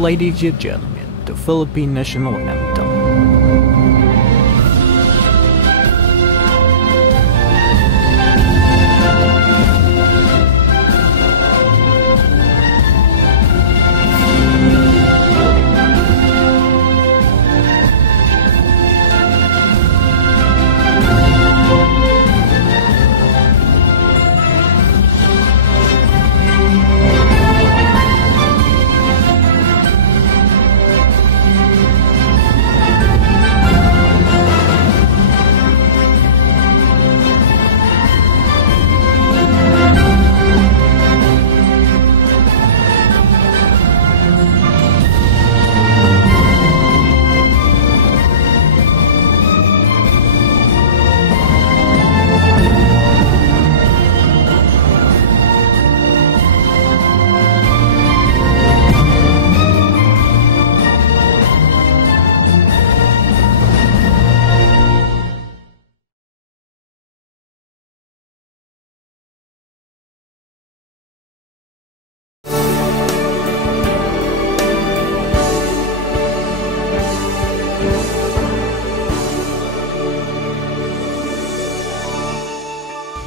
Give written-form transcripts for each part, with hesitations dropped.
ladies and gentlemen, the Philippine National Anthem.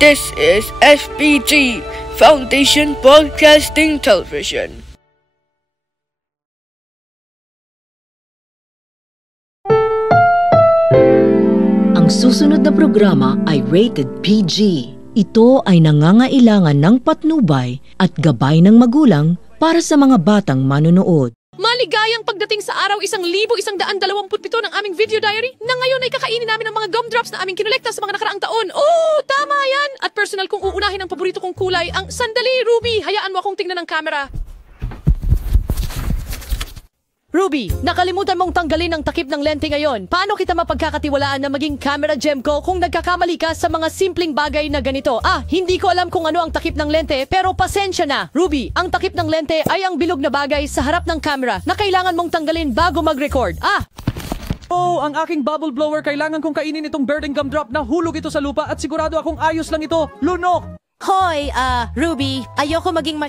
This is FBT, Foundation Broadcasting Television. Ang susunod na programa ay rated PG. Ito ay nangangailangan ng patnubay at gabay ng magulang para sa mga batang manonood. Maligayang pagdating sa araw 1,127 ng aming video diary na ngayon ay kakainin namin ang mga gumdrops na aming kinolekta sa mga nakaraang taon. Oh, tama yan! At personal kong uunahin ang paborito kong kulay, ang sandali, Ruby! Hayaan mo akong tingnan ng camera. Ruby, nakalimutan mong tanggalin ang takip ng lente ngayon. Paano kita mapagkakatiwalaan na maging camera gem ko kung nagkakamali ka sa mga simpleng bagay na ganito? Hindi ko alam kung ano ang takip ng lente, pero pasensya na. Ruby, ang takip ng lente ay ang bilog na bagay sa harap ng camera na kailangan mong tanggalin bago mag-record. Oh, ang aking bubble blower, kailangan kong kainin itong birding gumdrop na hulog ito sa lupa at sigurado akong ayos lang ito. Lunok! Hoy, Ruby, ayoko maging